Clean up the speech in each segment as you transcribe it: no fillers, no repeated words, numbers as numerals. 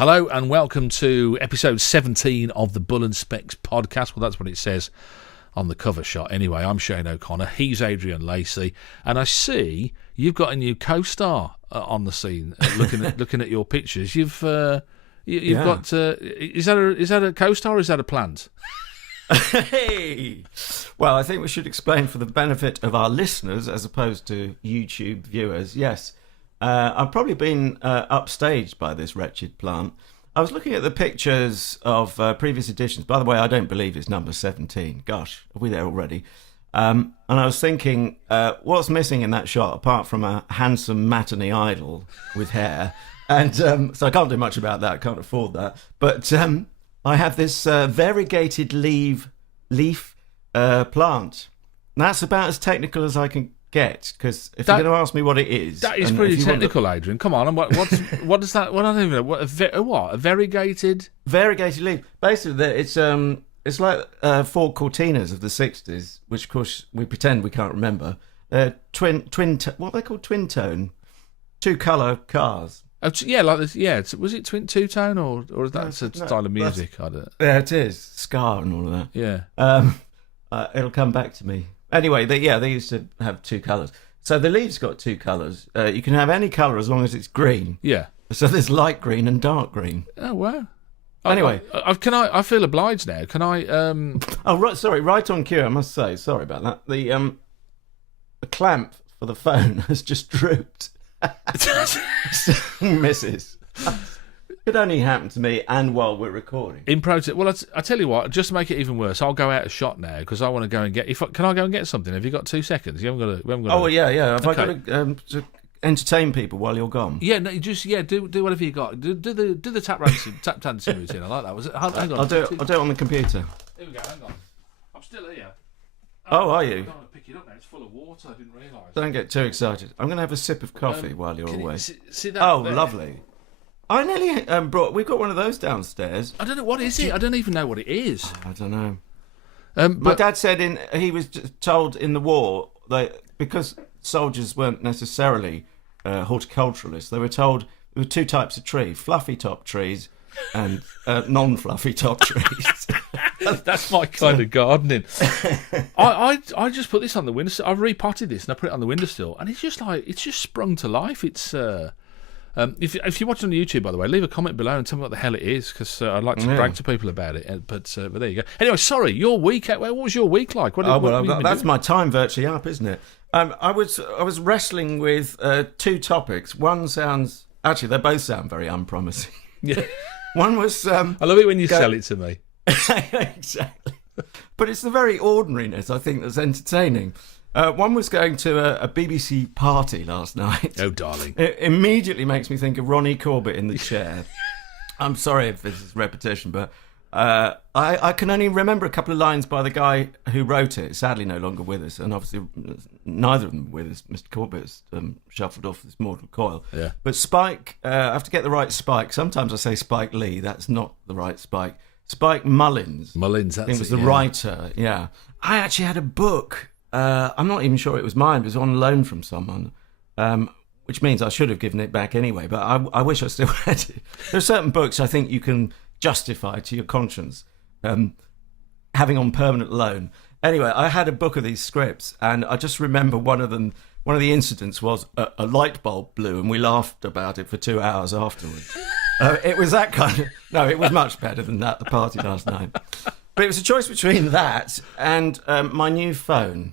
Hello and welcome to episode 17 of the Bull and Specs podcast. Well, that's what it says on the cover shot. Anyway, I'm Shane O'Connor. He's Adrian Lacey. And I see you've got a new co-star on the scene looking at your pictures. You've got... is that a co-star or is that a plant? Hey! Well, I think we should explain for the benefit of our listeners as opposed to YouTube viewers. Yes. I've probably been upstaged by this wretched plant. I was looking at the pictures of previous editions. By the way, I don't believe it's number 17. Gosh, are we there already? And I was thinking, what's missing in that shot apart from a handsome matinee idol with hair? And so I can't do much about that. I can't afford that. But I have this variegated leaf plant. And that's about as technical as I can get, because if you're going to ask me what it is, that is pretty technical, Adrian. Come on, what does that? Well, I don't even know what a variegated leaf. Basically, it's like Ford Cortinas of the '60s, which of course we pretend we can't remember. Twin, what they call twin tone, two colour cars. Oh, yeah, like this. Yeah, was it two tone or is that a style of music? I don't. Yeah, it is ska and all of that. Yeah. It'll come back to me. Anyway, they used to have two colours. So the leaves got two colours. You can have any colour as long as it's green. Yeah. So there's light green and dark green. Oh, wow. Anyway. I feel obliged now. Can I... Oh, right, sorry, right on cue, I must say. Sorry about that. The clamp for the phone has just drooped. Misses. It only happened to me and while we're recording. In process. Well, I tell you what, just to make it even worse, I'll go out of shot now because I want to go and get... Can I go and get something? Have you got 2 seconds? You haven't got to... Oh, yeah. Have I got to entertain people while you're gone? Yeah, no, do whatever you got. Do the tap dancing routine. I like that. Hang on. I'll do it on the computer. Here we go, hang on. I'm still here. Oh, are you? I'm going to pick it up now. It's full of water. I didn't realise. Don't get too excited. I'm going to have a sip of coffee while you're away. See that? Oh, there? Lovely. I nearly we've got one of those downstairs. I don't know, what is it? I don't even know what it is. I don't know. My dad said he was told in the war that because soldiers weren't necessarily horticulturalists, they were told there were two types of tree: fluffy top trees and non-fluffy top trees. That's my kind of gardening. I just put this on the windowsill. I repotted this and I put it on the windowsill, and it's just sprung to life. It's if you watch it on YouTube, by the way, leave a comment below and tell me what the hell it is, because I'd like to brag to people about it. But there you go. Anyway, sorry, your week. What was your week like? That's my time virtually up, isn't it? I was wrestling with two topics. One sounds they both sound very unpromising. Yeah. One was I love it when you sell it to me. Exactly. But it's the very ordinariness I think that's entertaining. One was going to a BBC party last night. Oh, darling. It immediately makes me think of Ronnie Corbett in the chair. I'm sorry if this is repetition, but I can only remember a couple of lines by the guy who wrote it, sadly no longer with us, and obviously neither of them with us. Mr. Corbett's shuffled off this mortal coil. Yeah. But Spike, I have to get the right Spike. Sometimes I say Spike Lee. That's not the right Spike. Spike Mullins. That's he was the writer, yeah. I actually had a book. I'm not even sure it was mine. It was on loan from someone, which means I should have given it back anyway, but I wish I still had it. There are certain books I think you can justify to your conscience having on permanent loan. Anyway, I had a book of these scripts, and I just remember one of the incidents was a light bulb blew, and we laughed about it for 2 hours afterwards. It was that kind of... No, it was much better than that, the party last night. But it was a choice between that and my new phone.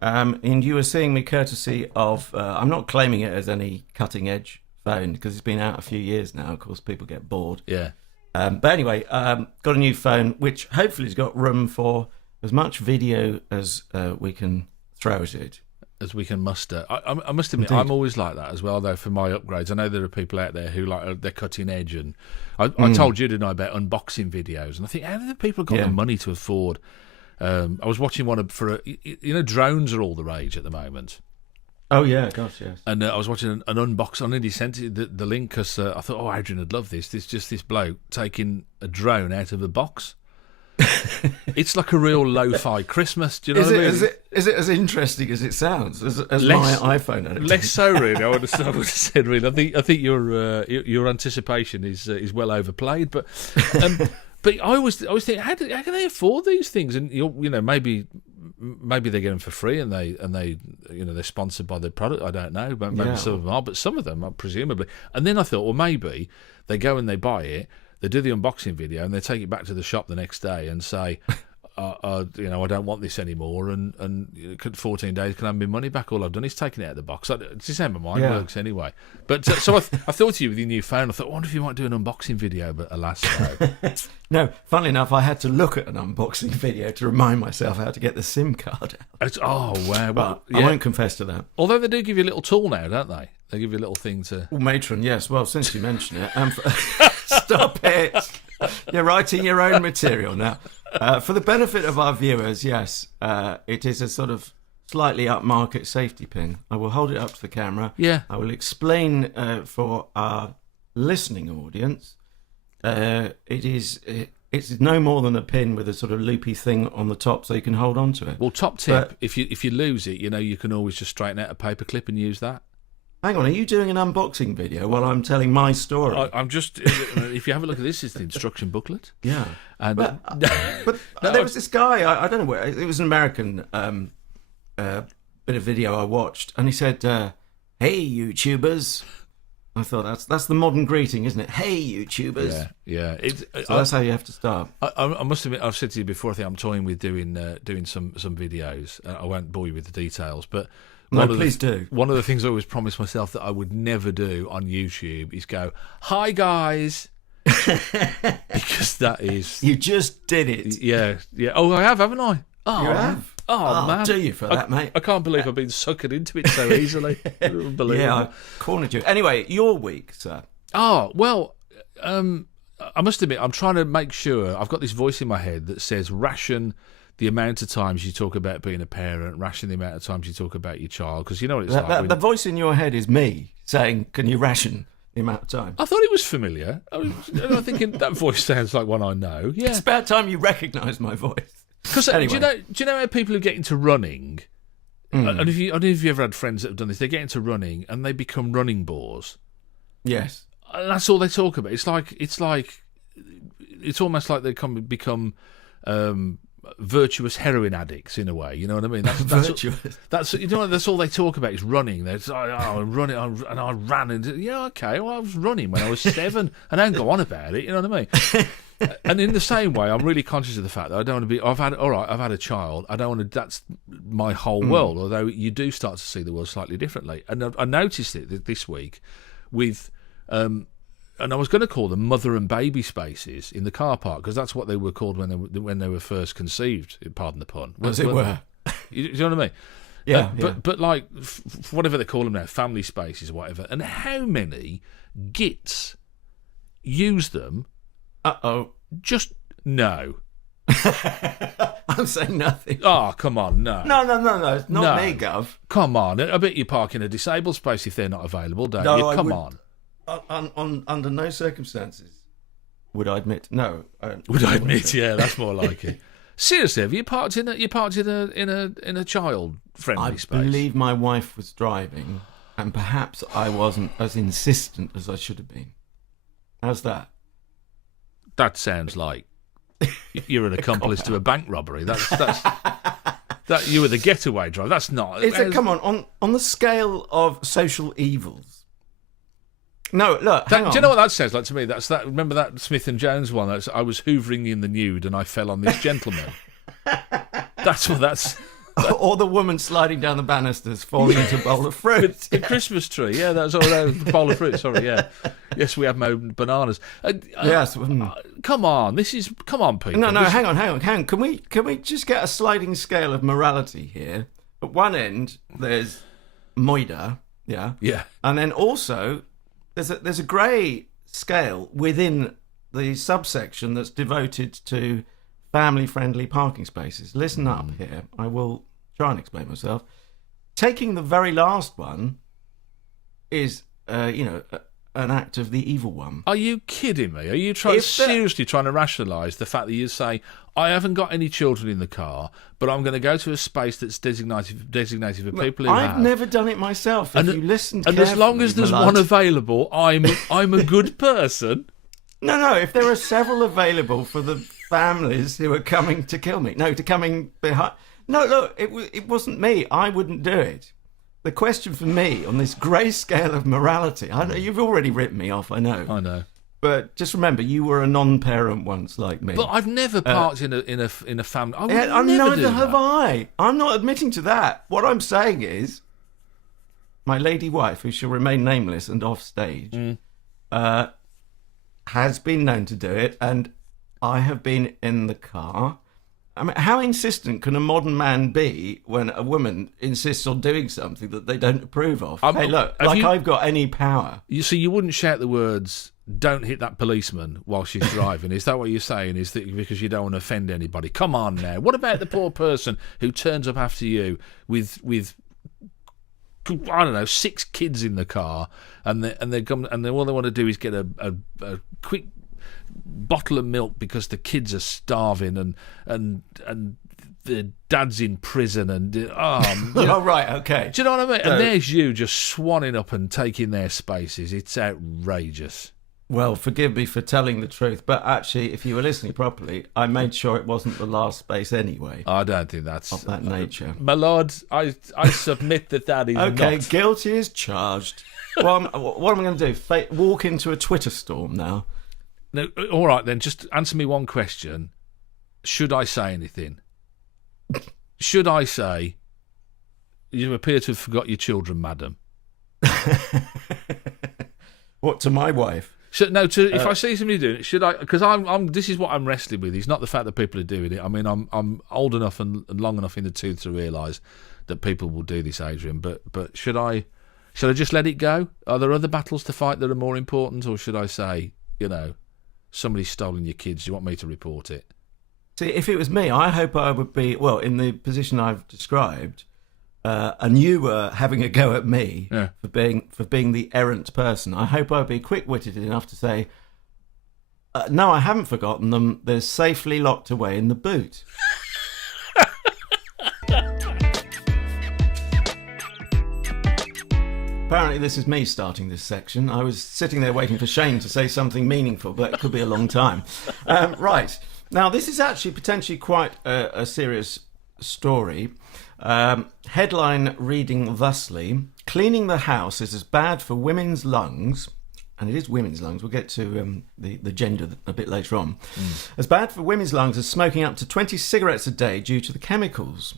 And you were seeing me courtesy of... I'm not claiming it as any cutting-edge phone, because it's been out a few years now. Of course, people get bored. Yeah. But anyway, got a new phone, which hopefully has got room for as much video as we can throw at it. As we can muster. I must admit, Indeed. I'm always like that as well, though, for my upgrades. I know there are people out there who they're cutting edge, and I told you, didn't I, about unboxing videos, and I think, how do the people got the money to afford? I was watching one for drones are all the rage at the moment. Oh yeah, gosh, yes. And I was watching an unbox. I nearly sent it the link because I thought, Adrian would love this. This bloke taking a drone out of a box. It's like a real lo-fi Christmas. Do you know what I mean? Is it as interesting as it sounds? As my iPhone addiction? Less so, really. I would have said, really. I think your anticipation is well overplayed. But I always think, how can they afford these things? And maybe they get them for free, and they're sponsored by the product. I don't know, but maybe some of them are, but some of them are presumably. And then I thought, well, maybe they go and they buy it. They do the unboxing video and they take it back to the shop the next day and say, I don't want this anymore, and 14 days can I have my money back? All I've done is taken it out of the box. It's just how my mind works anyway. But so I thought of you with your new phone. I thought, I wonder if you might do an unboxing video, but alas, no. No, funnily enough, I had to look at an unboxing video to remind myself how to get the SIM card out. Oh, wow. Well, I won't confess to that. Although they do give you a little tool now, don't they? They give you a little thing to... Well, matron, yes. Well, since you mention it... Stop it. You're writing your own material now. For the benefit of our viewers, yes, it is a sort of slightly upmarket safety pin. I will hold it up to the camera. Yeah. I will explain for our listening audience. It's no more than a pin with a sort of loopy thing on the top so you can hold on to it. Well, top tip, if you lose it, you can always just straighten out a paper clip and use that. Hang on, are you doing an unboxing video while I'm telling my story? I'm just... if you have a look at this, it's the instruction booklet. Yeah. And, but there was this guy, I don't know where, it was an American bit of video I watched, and he said, hey, YouTubers. I thought that's the modern greeting, isn't it? Hey, YouTubers. Yeah. So that's how you have to start. I must admit, I've said to you before, I think I'm toying with doing some videos. I won't bore you with the details, but... Please do. One of the things I always promised myself that I would never do on YouTube is go, hi, guys. Because that is... You just did it. Yeah. Oh, I have, haven't I? Oh, you have? Oh, man. Do you for that, mate? I can't believe I've been suckered into it so easily. Unbelievable. Yeah, I cornered you. Anyway, your week, sir. Oh, well, I must admit, I'm trying to make sure. I've got this voice in my head that says ration the amount of times you talk about being a parent, ration the amount of times you talk about your child, because you know what it's like. The voice in your head is me saying, can you ration the amount of time? I thought it was familiar. I'm thinking that voice sounds like one I know. Yeah. It's about time you recognise my voice. Because anyway. do you know how people who get into running, and I don't know if you ever had friends that have done this, they get into running and they become running bores. Yes. And that's all they talk about. It's almost like they become virtuous heroin addicts in a way. You know what I mean? That's virtuous. That's all they talk about is running. I'm running, and I ran, and yeah, okay. Well, I was running when I was 7, and I don't go on about it. You know what I mean? And in the same way, I'm really conscious of the fact that I don't want to be. I've had a child. I don't want to. That's my whole world. Although you do start to see the world slightly differently, and I noticed it this week with. And I was going to call them mother and baby spaces in the car park, because that's what they were called when they were first conceived. Pardon the pun. As it were. You know what I mean? Yeah. But like whatever they call them now, family spaces or whatever. And how many gits use them? Just no. I'm saying nothing. Oh, come on, no. No. It's not me, Gov. Come on. I bet you park in a disabled space if they're not available, don't you? Come on. Under no circumstances would I admit. No. Would I admit? Yeah, that's more like it. Seriously, have you parked in a child friendly space? I believe my wife was driving, and perhaps I wasn't as insistent as I should have been. How's that? That sounds like you're an accomplice to a bank robbery. That's that you were the getaway driver. That's not. Come on the scale of social evils. No, look. Hang on. Do you know what that sounds like to me? Remember that Smith and Jones one? I was hoovering in the nude and I fell on this gentleman. That's what that's. Or the woman sliding down the banisters, falling into a bowl of fruit. The Christmas tree, yeah, that's all. The bowl of fruit. Sorry, yeah. Yes, we have my own bananas. Yes. Come on, come on, people. No, hang on. Can we just get a sliding scale of morality here? At one end, there's Moida, yeah, and then also. There's a grey scale within the subsection that's devoted to family-friendly parking spaces. Listen up here. I will try and explain myself. Taking the very last one is, a an act of the evil one. Are you kidding me? Are you seriously trying to rationalise the fact that you say, I haven't got any children in the car, but I'm going to go to a space that's designated for people who have? I've never done it myself. If you listen carefully, and as long as there's one available, I'm a good person. No. If there are several available for the families who are coming to kill me, coming behind. No, look, it wasn't me. I wouldn't do it. The question for me on this grey scale of morality, I know you've already written me off, I know. But just remember, you were a non-parent once, like me. But I've never parked in a family. I would never neither do that. have I. I'm not admitting to that. What I'm saying is, my lady wife, who shall remain nameless and off stage, has been known to do it, and I have been in the car. I mean, how insistent can a modern man be when a woman insists on doing something that they don't approve of? Hey, look, I've got any power. You wouldn't shout the words, "Don't hit that policeman" while she's driving. Is that what you're saying? Is that because you don't want to offend anybody? Come on now. What about the poor person who turns up after you with I don't know, 6 kids in the car, and they come, and all they want to do is get a quick bottle of milk because the kids are starving and the dad's in prison and oh right, okay. Do you know what I mean? So, and there's you just swanning up and taking their spaces. It's outrageous. Well, forgive me for telling the truth, but actually, if you were listening properly, I made sure it wasn't the last space anyway. I don't think that's of that nature. My lord, I submit that is okay, not. Guilty as charged. Well, what am I going to do? Walk into a Twitter storm now? No, all right then. Just answer me one question. Should I say anything? Should I say, "You appear to have forgot your children, madam"? What, to my wife? If I see somebody doing it, should I? Because I'm. This is what I'm wrestling with. It's not the fact that people are doing it. I mean, I'm old enough and long enough in the tooth to realise that people will do this, Adrian. But should I just let it go? Are there other battles to fight that are more important, or should I say, somebody's stolen your kids? Do you want me to report it? See, if it was me, I hope I would be, in the position I've described, and you were having a go at me for being the errant person. I hope I'd be quick-witted enough to say, no, I haven't forgotten them. They're safely locked away in the boot. Apparently this is me starting this section. I was sitting there waiting for Shane to say something meaningful, but it could be a long time. Right. Now, this is actually potentially quite a serious story. Headline reading thusly: cleaning the house is as bad for women's lungs, and it is women's lungs, we'll get to the gender a bit later on, as bad for women's lungs as smoking up to 20 cigarettes a day due to the chemicals.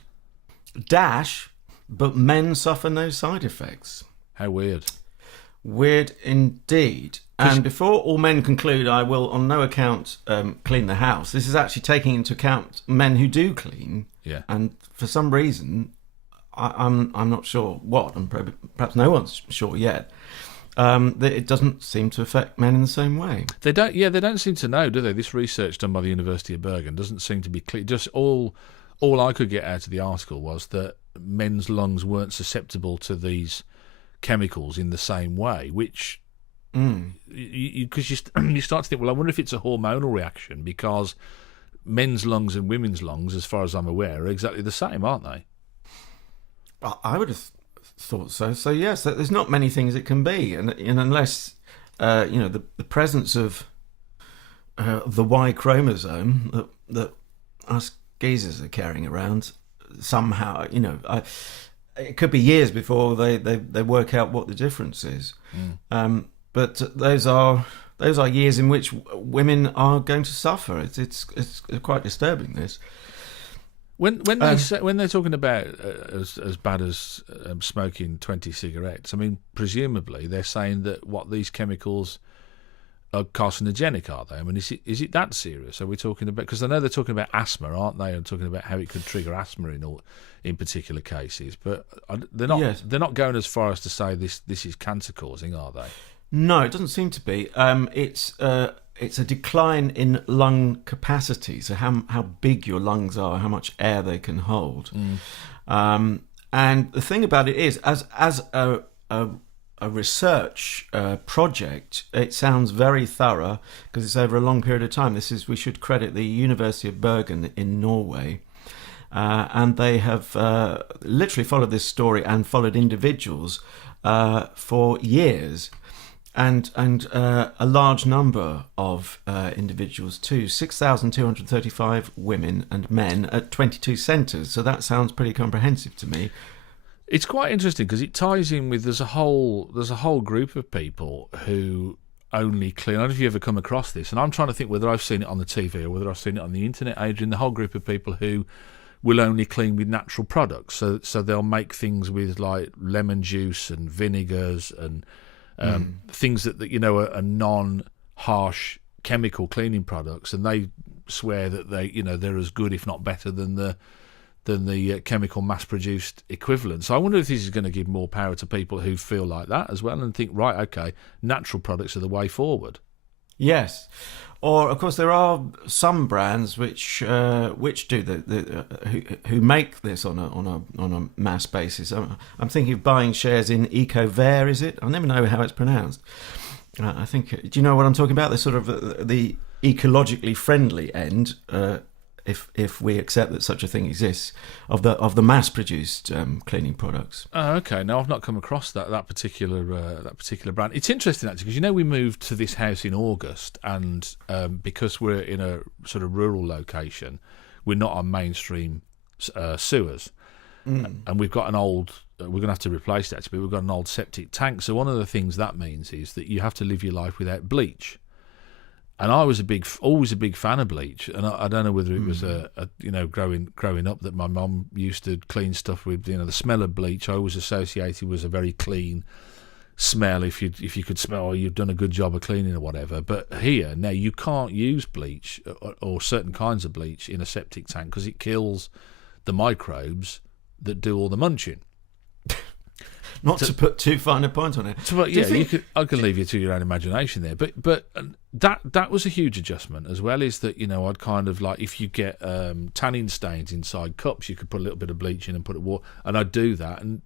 But men suffer no side effects. How weird. Weird indeed. And before all men conclude, I will on no account clean the house. This is actually taking into account men who do clean. Yeah. And for some reason, I'm not sure what, and perhaps no one's sure yet, that it doesn't seem to affect men in the same way. They don't seem to know, do they? This research done by the University of Bergen doesn't seem to be clear. Just all I could get out of the article was that men's lungs weren't susceptible to these chemicals in the same way, which because you start to think, well, I wonder if it's a hormonal reaction, because men's lungs and women's lungs, as far as I'm aware, are exactly the same, aren't they? I would have thought so. So yes, there's not many things it can be, and unless the presence of the Y chromosome that us geezers are carrying around somehow, it could be years before they work out what the difference is. But those are years in which women are going to suffer. It's quite disturbing, this. When they're talking about as bad as smoking 20 cigarettes, I mean, presumably they're saying that what these chemicals are carcinogenic, are they? I mean, is it that serious? Are we talking about? Because I know they're talking about asthma, aren't they? And talking about how it could trigger asthma in particular cases, but they're not. Yes. They're not going as far as to say this is cancer causing, are they? No, it doesn't seem to be. It's a decline in lung capacity, so how big your lungs are, how much air they can hold. And the thing about it is, as a research project. It sounds very thorough because it's over a long period of time. We should credit the University of Bergen in Norway. And they have literally followed this story and followed individuals for years. And a large number of individuals too, 6,235 women and men at 22 centres. So that sounds pretty comprehensive to me. It's quite interesting because it ties in with there's a whole group of people who only clean. I don't know if you ever come across this, and I'm trying to think whether I've seen it on the TV or whether I've seen it on the internet, Adrian. The whole group of people who will only clean with natural products. So they'll make things with like lemon juice and vinegars and things that are non-harsh chemical cleaning products, and they swear that they're as good, if not better, than the chemical mass-produced equivalent. So I wonder if this is going to give more power to people who feel like that as well and think, right, okay, natural products are the way forward. Yes, or of course there are some brands which do who make this on a mass basis. I'm thinking of buying shares in EcoVare. Is it? I never know how it's pronounced. I think. Do you know what I'm talking about? The sort of the ecologically friendly end. If we accept that such a thing exists, of the mass-produced cleaning products. Oh, okay. No, I've not come across that particular brand. It's interesting actually because we moved to this house in August, and because we're in a sort of rural location, we're not on mainstream sewers, and we've got an old. We're going to have to replace that, but we've got an old septic tank. So one of the things that means is that you have to live your life without bleach. And I was always a big fan of bleach, and I don't know whether it was growing up that my mum used to clean stuff with the smell of bleach. I always associated was a very clean smell. If you could smell, you've done a good job of cleaning or whatever. But here now you can't use bleach or certain kinds of bleach in a septic tank because it kills the microbes that do all the munching. Not to put too fine a point on it. I can leave you to your own imagination there. But that was a huge adjustment as well. Is that I'd kind of like if you get tanning stains inside cups, you could put a little bit of bleach in and put it water, and I'd do that. And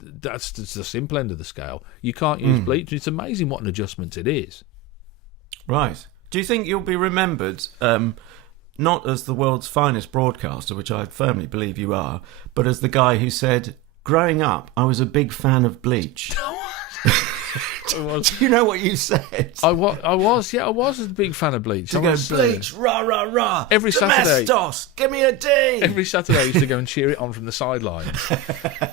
that's just the simple end of the scale. You can't use bleach. It's amazing what an adjustment it is. Right. Do you think you'll be remembered? Not as the world's finest broadcaster, which I firmly believe you are, but as the guy who said, growing up, I was a big fan of bleach. Do you know what you said? I was a big fan of bleach. Bleach, rah, rah, rah. Every Saturday. Domestos, give me a D. Every Saturday I used to go and cheer it on from the sideline,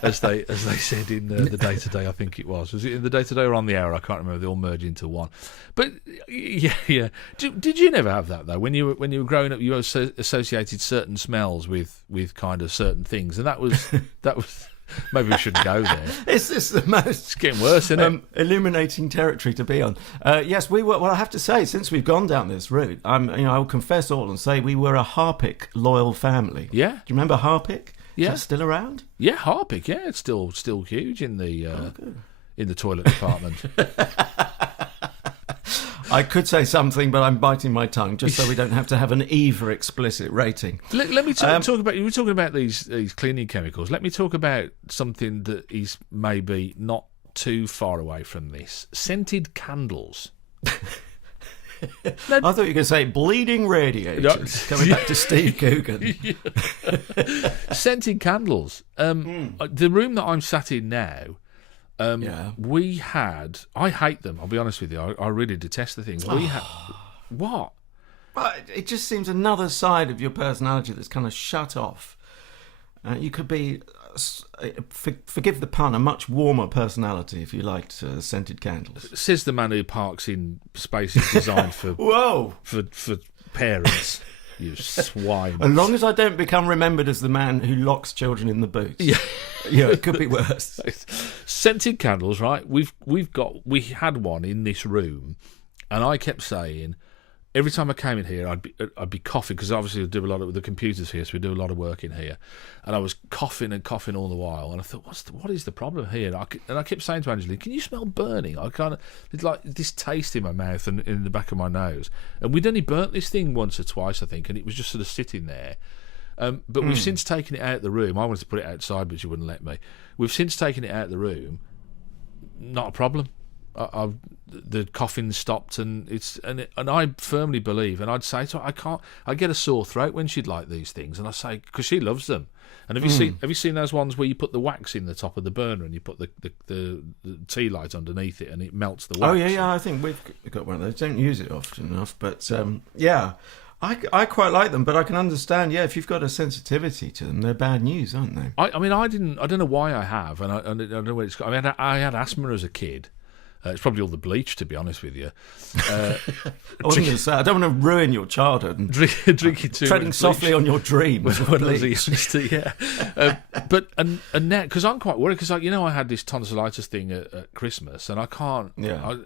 as they said in the day-to-day, I think it was. Was it in the day-to-day or on the hour? I can't remember. They all merged into one. But, yeah. Did you never have that, though? When you were growing up, you associated certain smells with kind of certain things, and that was... Maybe we shouldn't go there. Is this the most... It's getting worse, isn't it? Illuminating territory to be on. Yes, we were... Well, I have to say, since we've gone down this route, I will confess all and say we were a Harpic loyal family. Yeah. Do you remember Harpic? Yeah. Is that still around? Yeah, Harpic, yeah. It's still huge in the toilet department. I could say something, but I'm biting my tongue just so we don't have to have an Eva explicit rating. Let me talk about. You were talking about these cleaning chemicals. Let me talk about something that is maybe not too far away from this: scented candles. I thought you were going to say bleeding radiators. Coming back to Steve Coogan. Scented candles. The room that I'm sat in now. We had... I hate them, I'll be honest with you. I really detest the things. We had... What? It just seems another side of your personality that's kind of shut off. You could be, forgive the pun, a much warmer personality if you liked scented candles. Says the man who parks in spaces designed for... Whoa! For parents. You swine. As long as I don't become remembered as the man who locks children in the boots. Yeah, it could be worse. Scented candles, right? We had one in this room, and I kept saying every time I came in here, I'd be coughing because obviously I do a lot of the computers here, so we do a lot of work in here, and I was coughing and coughing all the while, and I thought, what is the problem here? And I kept saying to Angela, "Can you smell burning?" It's like this taste in my mouth and in the back of my nose, and we'd only burnt this thing once or twice, I think, and it was just sort of sitting there. But we've since taken it out of the room. I wanted to put it outside, but she wouldn't let me. We've since taken it out of the room. not a problem. The coughing stopped, and I firmly believe, and I'd say to her, I get a sore throat when she'd like these things, and I say, because she loves them. And have you seen those ones where you put the wax in the top of the burner and you put the tea light underneath it and it melts the wax? Oh yeah, I think we've got one of those. Don't use it often enough, but yeah. I quite like them, but I can understand, if you've got a sensitivity to them, they're bad news, aren't they? I don't know why I have, and I don't know where it's got. I mean, I had asthma as a kid. It's probably all the bleach, to be honest with you. I wasn't going to say, I don't want to ruin your childhood and drinking too treading much softly on your dreams. When I was a youngster, yeah. But now, because I'm quite worried, because I had this tonsillitis thing at Christmas, and I can't. Yeah.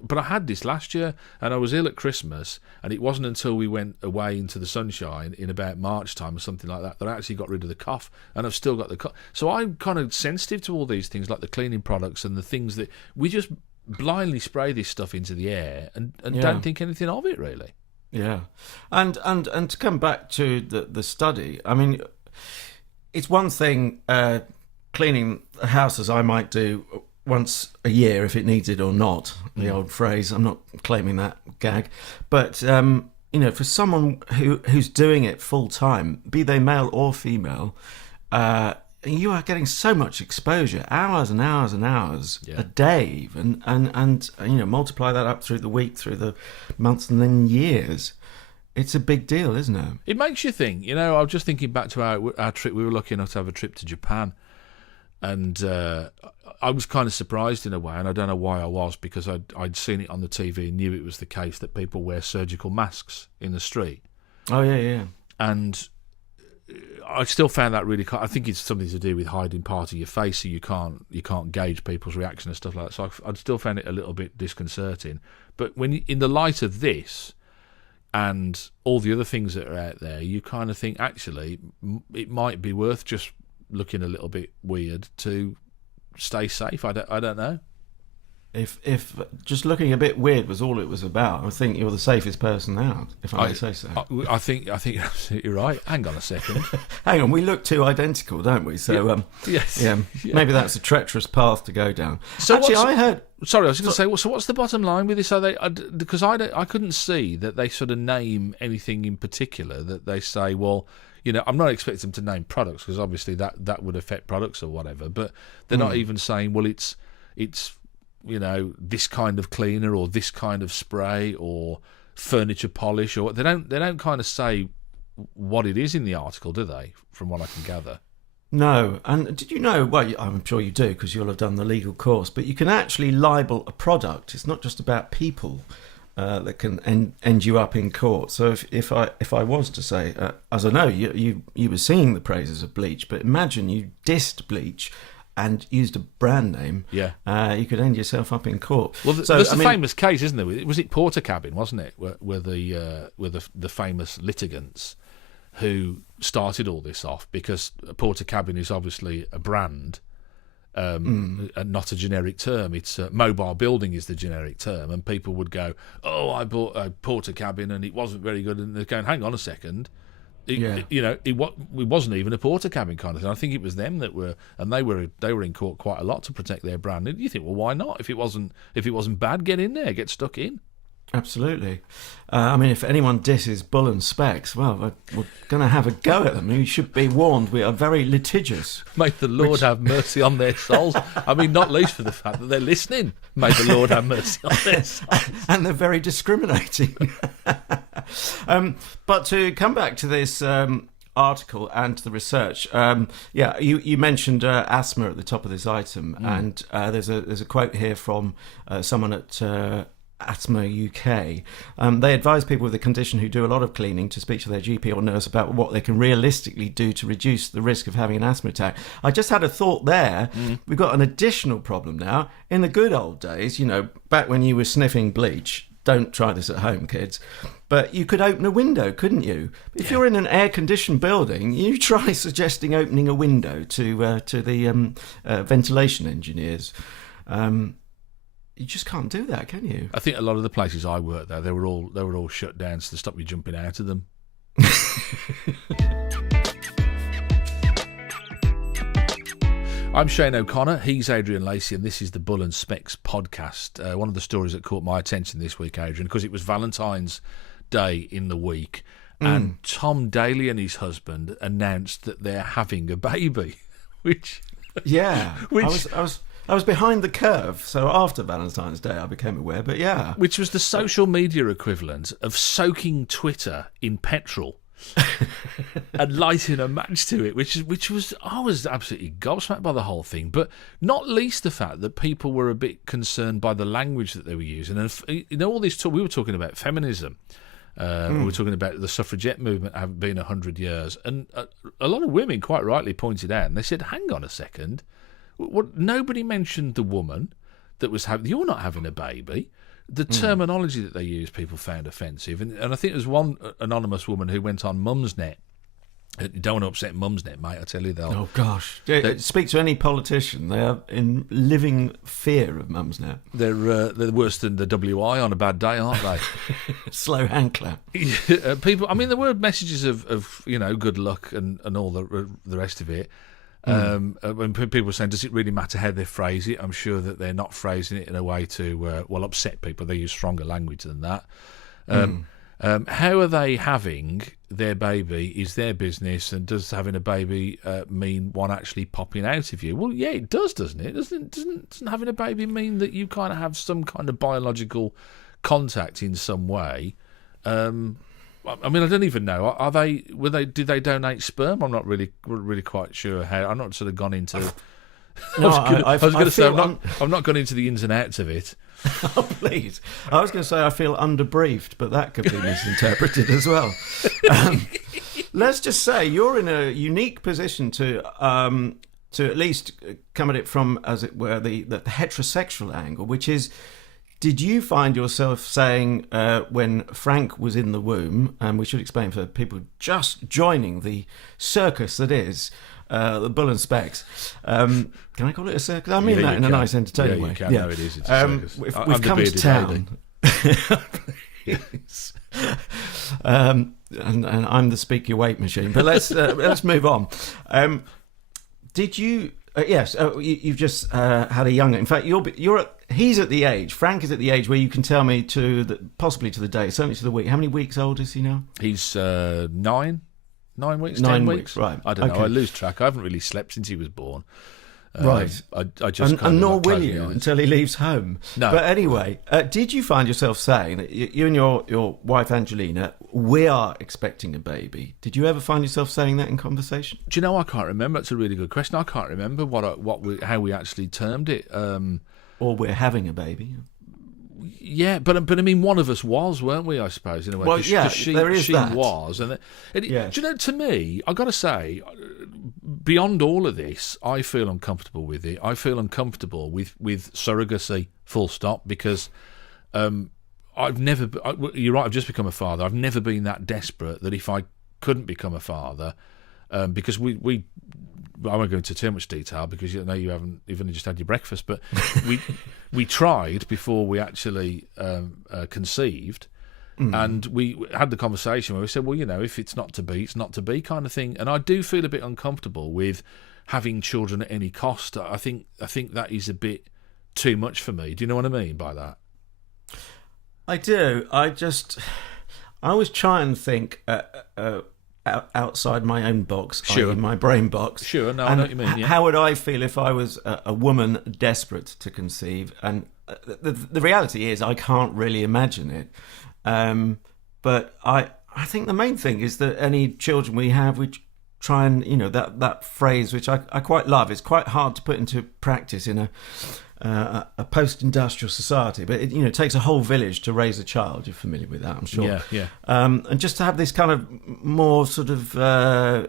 But I had this last year, and I was ill at Christmas, and it wasn't until we went away into the sunshine in about March time or something like that I actually got rid of the cough, and I've still got the cough. So I'm kind of sensitive to all these things, like the cleaning products and the things that we just blindly spray this stuff into the air and don't think anything of it, really. Yeah, and to come back to the study, I mean, it's one thing cleaning a house, as I might do once a year if it needs it or not, the old phrase. I'm not claiming that gag, but for someone who's doing it full time, be they male or female, you are getting so much exposure, hours and hours and hours a day, and multiply that up through the week, through the months, and then years. It's a big deal, isn't it? It makes you think. I was just thinking back to our trip. We were lucky enough to have a trip to Japan, and I was kind of surprised in a way, and I don't know why I was, because I'd seen it on the TV and knew it was the case that people wear surgical masks in the street. Oh yeah. And I still found that really. I think it's something to do with hiding part of your face, so you can't gauge people's reaction and stuff like that. So I'd still found it a little bit disconcerting. But in the light of this and all the other things that are out there, you kind of think actually it might be worth just looking a little bit weird to stay safe. I don't know. If just looking a bit weird was all it was about, I think you're the safest person out, if I may say so. I think you're absolutely right. Hang on a second. Hang on, we look too identical, don't we? So, yes. Yeah, maybe that's a treacherous path to go down. So actually, I heard... Sorry, I was going to say, so what's the bottom line with this? Are they, because I couldn't see that they sort of name anything in particular, that they say, well, I'm not expecting them to name products, because obviously that would affect products or whatever, but they're not even saying, well, it's this kind of cleaner or this kind of spray or furniture polish, or they don't kind of say what it is in the article, do they? From what I can gather. No, and did you know? Well, I'm sure you do, because you'll have done the legal course. But you can actually libel a product. It's not just about people that can end you up in court. So if I was to say, as I know you were singing the praises of bleach, but imagine you dissed bleach and used a brand name, you could end yourself up in court. Well, there's a famous case, isn't there? Was it Portakabin, wasn't it? Where the famous litigants who started all this off, because Portakabin is obviously a brand, and not a generic term. It's mobile building is the generic term, and people would go, "Oh, I bought a Portakabin and it wasn't very good," and they're going, "Hang on a second." It wasn't even a Portakabin kind of thing. I think it was them that were, and they were in court quite a lot to protect their brand. And you think, well, why not? If it wasn't bad, get in there, get stuck in. Absolutely. I mean, if anyone disses Bull and Specs, well, we're going to have a go at them. You should be warned, we are very litigious. May the Lord have mercy on their souls. I mean, not least for the fact that they're listening. May the Lord have mercy on their souls. And they're very discriminating. But to come back to this article and to the research, you mentioned asthma at the top of this item, and there's a quote here from someone at Asthma UK. They advise people with the condition who do a lot of cleaning to speak to their GP or nurse about what they can realistically do to reduce the risk of having an asthma attack. I just had a thought there. We've got an additional problem now. In the good old days, back when you were sniffing bleach, don't try this at home, kids, but you could open a window, couldn't you? If you're in an air-conditioned building, you try suggesting opening a window to the ventilation engineers. You just can't do that, can you? I think a lot of the places I worked there, they were all shut down to stop you jumping out of them. I'm Shane O'Connor, he's Adrian Lacey, and this is the Bull and Specs podcast. One of the stories that caught my attention this week, Adrian, because it was Valentine's Day in the week, and Tom Daley and his husband announced that they're having a baby, which... Yeah, I was behind the curve, so after Valentine's Day I became aware, but yeah. Which was the social media equivalent of soaking Twitter in petrol and lighting a match to it, which was I was absolutely gobsmacked by the whole thing, but not least the fact that people were a bit concerned by the language that they were using. And you know, all this talk, we were talking about feminism, we were talking about the suffragette movement having been 100 years, and a lot of women quite rightly pointed out, and they said, hang on a second, nobody mentioned the woman that was having, you're not having a baby. The terminology that they use, people found offensive. And I think there's one anonymous woman who went on Mumsnet. You don't want to upset Mumsnet, mate. I tell you, Oh, gosh. Speak to any politician. They are in living fear of Mumsnet. They're worse than the WI on a bad day, aren't they? Slow hand clap. People, I mean, there were messages of you know, good luck and all the rest of it. When people were saying, does it really matter how they phrase it? I'm sure that they're not phrasing it in a way to upset people. They use stronger language than that. How are they having their baby is their business, and does having a baby mean one actually popping out of you? Well, yeah, it does, doesn't it? Doesn't having a baby mean that you kind of have some kind of biological contact in some way? I mean, I don't even know. Did they donate sperm? I'm not really quite sure how. I'm not sort of gone into. No, I was going to say I've not gone into the ins and outs of it. Oh, please! I was going to say I feel underbriefed, but that could be misinterpreted as well. Let's just say you're in a unique position to at least come at it from, as it were, the heterosexual angle, which is. Did you find yourself saying when Frank was in the womb, and we should explain for people just joining the circus that is the Bull and Specs. Can I call it a circus? I mean that in a nice, entertaining way. You can. No, it is. It's a circus. We've come to town. Please. And I'm the speak your weight machine. But let's move on. Did you? Yes, you've just had a young. In fact, he's at the age. Frank is at the age where you can tell me possibly to the day, certainly to the week. How many weeks old is he now? He's 9 weeks. 9 weeks, right? I don't know. I lose track. I haven't really slept since he was born. Right. I just and nor will you until he leaves home. No. But anyway, did you find yourself saying that you and your wife Angelina, we are expecting a baby? Did you ever find yourself saying that in conversation? Do you know, I can't remember. It's a really good question. I can't remember how we actually termed it. Or we're having a baby. Yeah, but I mean, one of us was, weren't we? I suppose in a way. Well, yeah, there is she that. Was, and Yes. do you know? To me, I got to say, beyond all of this, I feel uncomfortable with it. I feel uncomfortable with surrogacy. Full stop. Because I've never. You're right. I've just become a father. I've never been that desperate that if I couldn't become a father, because we. I won't go into too much detail because you know you've only just had your breakfast, but we tried before we actually conceived, and we had the conversation where we said, well, you know, if it's not to be, it's not to be, kind of thing. And I do feel a bit uncomfortable with having children at any cost. I think that is a bit too much for me. Do you know what I mean by that? I do. I always try and think. Outside my own box, sure. i.e. my brain box. Sure, no, I know what you mean. Yeah. How would I feel if I was a woman desperate to conceive? And the reality is I can't really imagine it. But I think the main thing is that any children we have, we try and, you know, that phrase, which I quite love, it's quite hard to put into practice in a post-industrial society, but it takes a whole village to raise a child. You're familiar with that, I'm sure. Yeah. And just to have this kind of more sort of a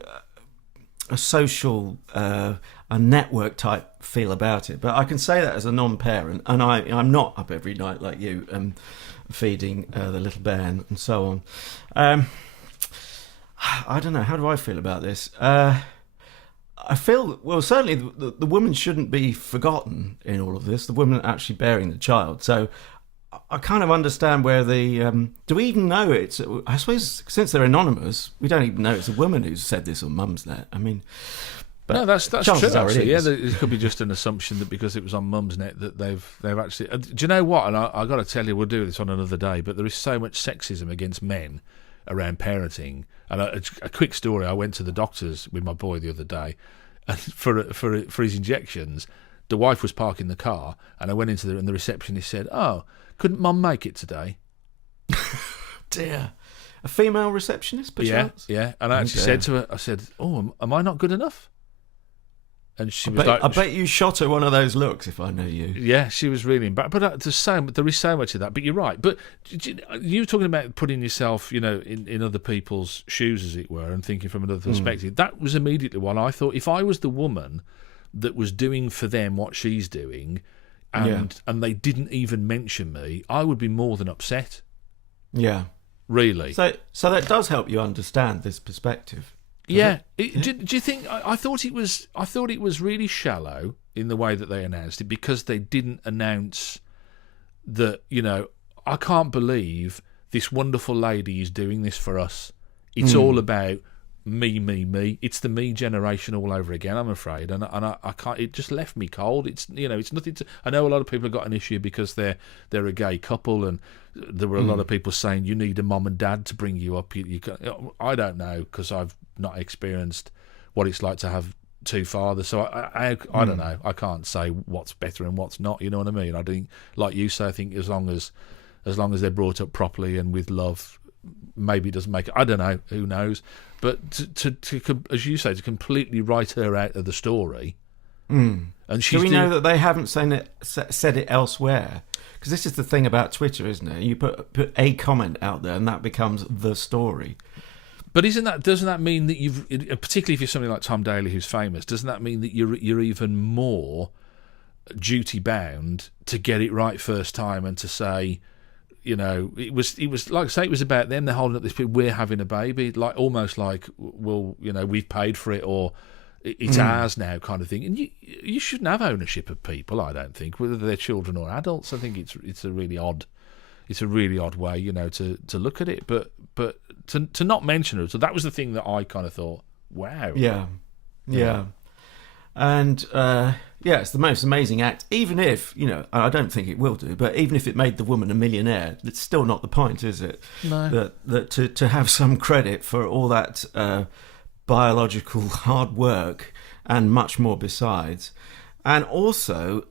social, a network type feel about it. But I can say that as a non-parent, and I'm not up every night like you, feeding the little bear and so on. I don't know. How do I feel about this? I feel, well, certainly the woman shouldn't be forgotten in all of this, the woman actually bearing the child. So I kind of understand where do we even know it's, I suppose since they're anonymous, we don't even know it's a woman who's said this on Mumsnet. I mean, But no, that's true. chances are it Actually, is. it could be just an assumption that because it was on Mum's net that they've actually. Do you know what? And I got to tell you, we'll do this on another day. But there is so much sexism against men around parenting. And a quick story: I went to the doctor's with my boy the other day, and for his injections, the wife was parking the car, and I went into and the receptionist said, "Oh, couldn't Mum make it today?" Dear. A female receptionist, perchance? Yeah. And I actually said to her, I said, "Oh, am I not good enough?" And she was I bet you shot her one of those looks if I know you. Yeah, she was really embarrassed. But there is so much of that. But you're right. But you were talking about putting yourself, in other people's shoes, as it were, and thinking from another perspective. That was immediately what I thought. If I was the woman that was doing for them what she's doing, and they didn't even mention me, I would be more than upset. Yeah. Really. So that does help you understand this perspective. Yeah. Do you think I thought it was really shallow in the way that they announced it, because they didn't announce that, I can't believe this wonderful lady is doing this for us. It's all about me. It's the me generation all over again, I'm afraid. And I can't. It just left me cold. It's it's nothing to. I know a lot of people have got an issue because they're a gay couple, and there were a lot of people saying you need a mom and dad to bring you up. I don't know, because I've not experienced what it's like to have two fathers, so I don't know. I can't say what's better and what's not. You know what I mean? I think, like you say, I think as long as they're brought up properly and with love, maybe it doesn't make it. I don't know. Who knows? But to as you say, to completely write her out of the story. And do we know that they haven't said it elsewhere? Because this is the thing about Twitter, isn't it? You put a comment out there, and that becomes the story. But doesn't that mean that you've, particularly if you're somebody like Tom Daley who's famous, doesn't that mean that you're even more duty bound to get it right first time and to say, it was like I say, it was about them. They're holding up this. We're having a baby, like almost like, well, we've paid for it, or it's ours now, kind of thing. And you shouldn't have ownership of people. I don't think, whether they're children or adults. I think it's a really odd way, to look at it. But to not mention it, so that was the thing that I kind of thought, wow. Yeah. And it's the most amazing act. Even if, I don't think it will do, but even if it made the woman a millionaire, that's still not the point, is it? No. That to have some credit for all that biological hard work and much more besides. And also,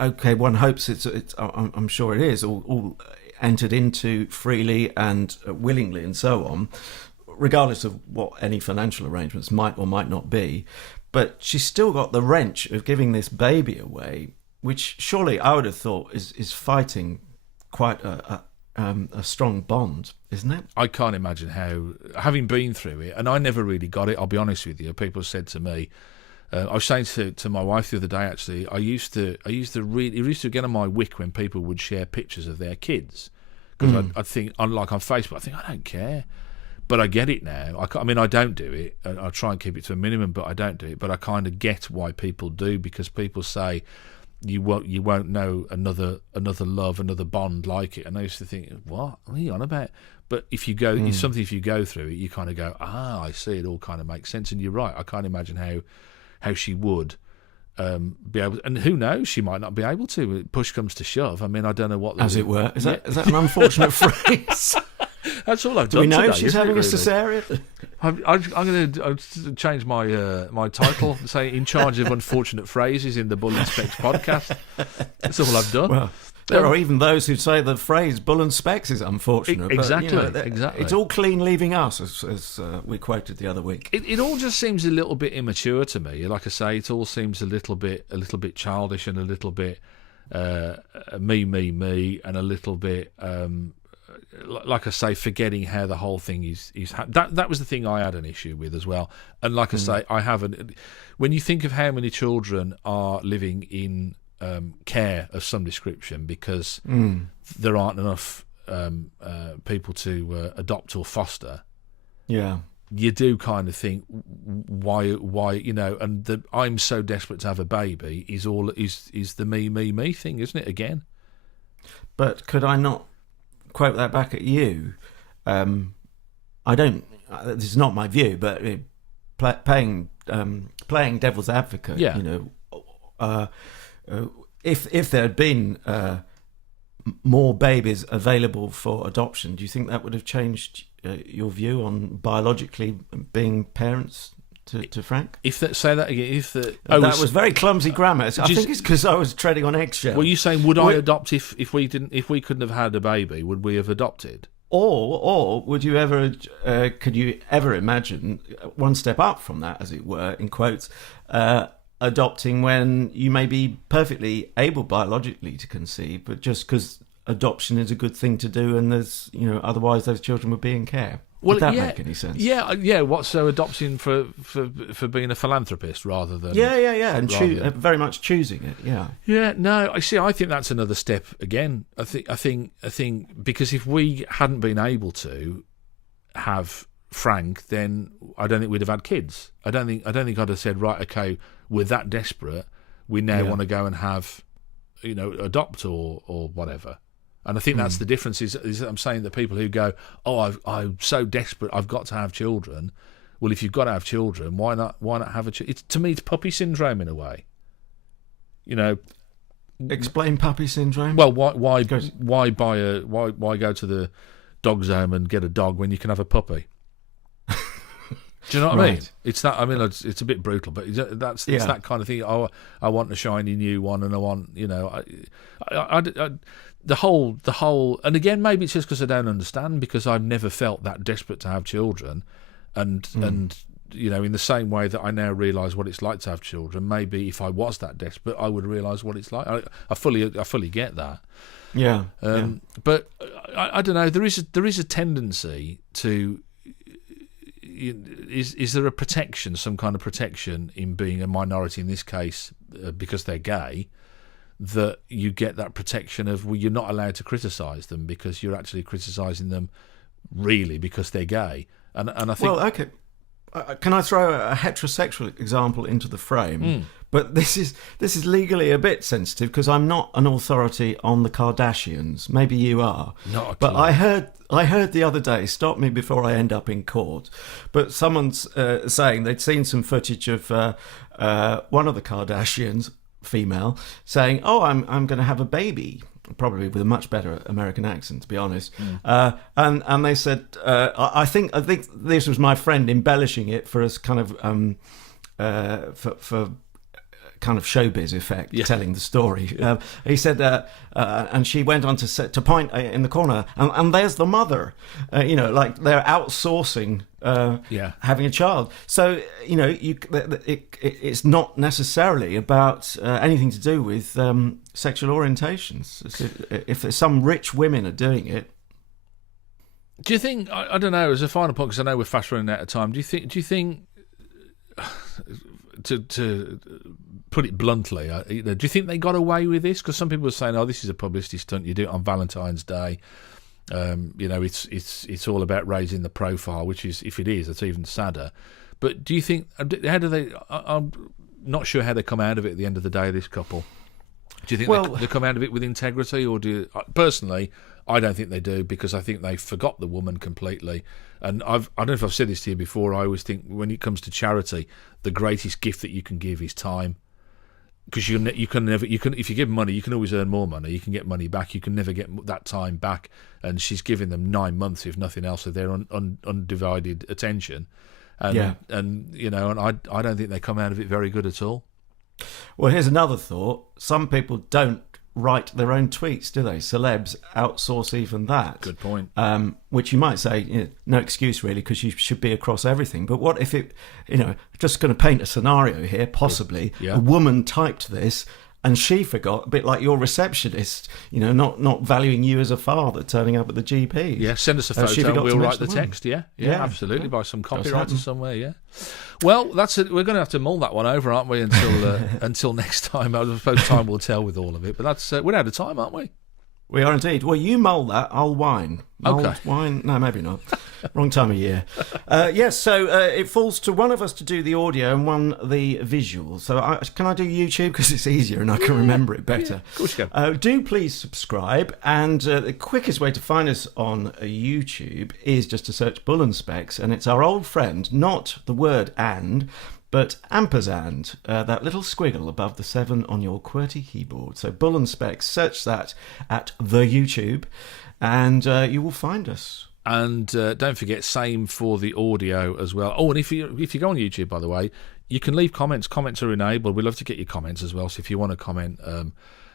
okay, one hopes it's I'm sure it is all entered into freely and willingly and so on, regardless of what any financial arrangements might or might not be. But she's still got the wrench of giving this baby away, which surely I would have thought is fighting quite a strong bond, isn't it? I can't imagine how, having been through it, and I never really got it, I'll be honest with you. People said to me, I was saying to my wife the other day, actually, I used to read. It used to get on my wick when people would share pictures of their kids, because I'd think, unlike on Facebook, I think I don't care, but I get it now. I don't do it. I try and keep it to a minimum, but I don't do it. But I kind of get why people do, because people say you won't know another love, another bond like it. And I used to think, what are you on about? But if you go, it's something. If you go through it, you kind of go, I see. It all kind of makes sense. And you're right. I can't imagine how she would be able to, and who knows, she might not be able to. Push comes to shove. I don't know what. As it were. Is that an unfortunate phrase? That's all I've done. Do we know today, if she's having a cesarean? I'm going to change my title, say in charge of unfortunate phrases in the Bull and Specs podcast. That's all I've done. Well, there are even those who say the phrase "Bull and Specs" is unfortunate. Exactly, but, exactly. It's all clean leaving us, as we quoted the other week. It all just seems a little bit immature to me. Like I say, it all seems a little bit childish and a little bit me, and a little bit. Like I say, forgetting how the whole thing is that was the thing I had an issue with as well. And like I say, I haven't. When you think of how many children are living in care of some description because there aren't enough people to adopt or foster, you do kind of think why and I'm so desperate to have a baby is the me thing, isn't it, again? But could I not quote that back at you? I don't. This is not my view, but playing devil's advocate, Yeah. you know, if there had been more babies available for adoption, do you think that would have changed your view on biologically being parents to Frank? If that, say that again. That was very clumsy grammar. I think it's because I was treading on eggshells. Were you saying would I adopt if we couldn't have had a baby? Would we have adopted? Or would you ever? Could you ever imagine one step up from that, as it were, in quotes, adopting when you may be perfectly able biologically to conceive, but just because adoption is a good thing to do, and there's, you know, otherwise those children would be in care. Would that make any sense? Yeah. What's so adopting for being a philanthropist rather than and very much choosing it. Yeah. No, I think that's another step again. I think because if we hadn't been able to have Frank, then I don't think we'd have had kids. I don't think I'd have said, right, okay, we're that desperate, we now want to go and have, you know, adopt or whatever. And I think that's the difference. Is I'm saying that people who go, oh, I'm so desperate, I've got to have children. Well, if you've got to have children, why not have a child? To me, it's puppy syndrome in a way. You know, explain puppy syndrome. Well, why go to the dog's home and get a dog when you can have a puppy? Do you know what I mean? It's that. I mean, it's a bit brutal, but it's that kind of thing. Oh, I want a shiny new one, and I want, you know, the whole. And again, maybe it's just because I don't understand, because I've never felt that desperate to have children, and you know, in the same way that I now realise what it's like to have children. Maybe if I was that desperate, I would realise what it's like. I fully get that. Yeah. But I don't know. There is a tendency to. Is there a protection, some kind of protection in being a minority in this case, because they're gay, that you get that protection of, well, you're not allowed to criticise them because you're actually criticising them really because they're gay? And I think... Well, okay. Can I throw a heterosexual example into the frame? But this is legally a bit sensitive because I'm not an authority on the Kardashians. Maybe you are. Not at but all. I heard the other day, stop me before I end up in court, but someone's saying they'd seen some footage of one of the Kardashians, female, saying, oh, I'm going to have a baby, probably with a much better American accent, to be honest. And they said, I think this was my friend embellishing it for us kind of for kind of showbiz effect, telling the story. He said, and she went on to point in the corner, and there's the mother. You know, like they're outsourcing having a child. So, you know, it's not necessarily about anything to do with sexual orientations. If there's some rich women are doing it. Do you think? I don't know. As a final point, because I know we're fast running out of time. Do you think? To put it bluntly, do you think they got away with this? Because some people are saying, "Oh, this is a publicity stunt. You do it on Valentine's Day. You know, it's all about raising the profile." Which is, if it is, it's even sadder. But do you think? How do they? I'm not sure how they come out of it at the end of the day. This couple. Do you think they come out of it with integrity, or do personally? I don't think they do, because I think they forgot the woman completely. And I don't know if I've said this to you before. I always think when it comes to charity, the greatest gift that you can give is time. Because you can never if you give money, you can always earn more money. You can get money back. You can never get that time back. And she's giving them 9 months, if nothing else, of their undivided attention. And you know, and I don't think they come out of it very good at all. Well, here's another thought. Some people don't write their own tweets, do they? Celebs outsource even that. Good point. Which you might say, you know, no excuse really, because you should be across everything. But what if it, you know, just going to paint a scenario here, possibly, a woman typed this and she forgot, a bit like your receptionist, you know, not valuing you as a father, turning up at the GP. Yeah, send us a photo and we'll write the text, yeah, absolutely, by some copywriter somewhere, yeah. Well, that's it. We're going to have to mull that one over, aren't we, until next time. I suppose time will tell with all of it. But that's we're out of time, aren't we? We are indeed. Well, you mull that. I'll whine. Okay. Wine? No, maybe not. Wrong time of year. Yes, so it falls to one of us to do the audio and one the visual. So can I do YouTube? Because it's easier and I can remember it better. Yeah, of course you can. Do please subscribe. And the quickest way to find us on YouTube is just to search Bull and Specs. And it's our old friend, not the word and, but ampersand, that little squiggle above the 7 on your QWERTY keyboard. So Bull and Specs, search that at the YouTube, and you will find us. And don't forget, same for the audio as well. Oh, and if you go on YouTube, by the way, you can leave comments. Comments are enabled. We love to get your comments as well. So if you want to comment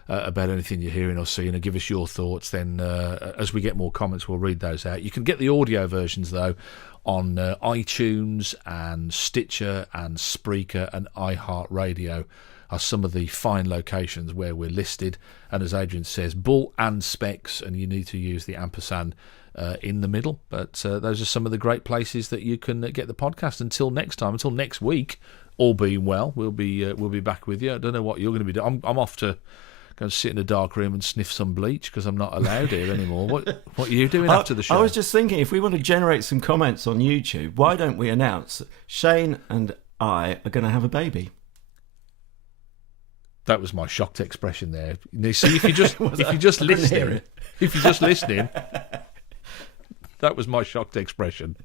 about anything you're hearing or seeing, or give us your thoughts, then as we get more comments, we'll read those out. You can get the audio versions, though, on iTunes and Stitcher and Spreaker and iHeartRadio are some of the fine locations where we're listed. And as Adrian says, Bull and Specs, and you need to use the ampersand in the middle. But those are some of the great places that you can get the podcast. Until next time, until next week, all being well, we'll be back with you. I don't know what you're going to be doing. I'm off to go and sit in a dark room and sniff some bleach because I'm not allowed here anymore. What are you doing after the show? I was just thinking, if we want to generate some comments on YouTube, why don't we announce that Shane and I are going to have a baby? That was my shocked expression there. See, if you're just listening, that was my shocked expression.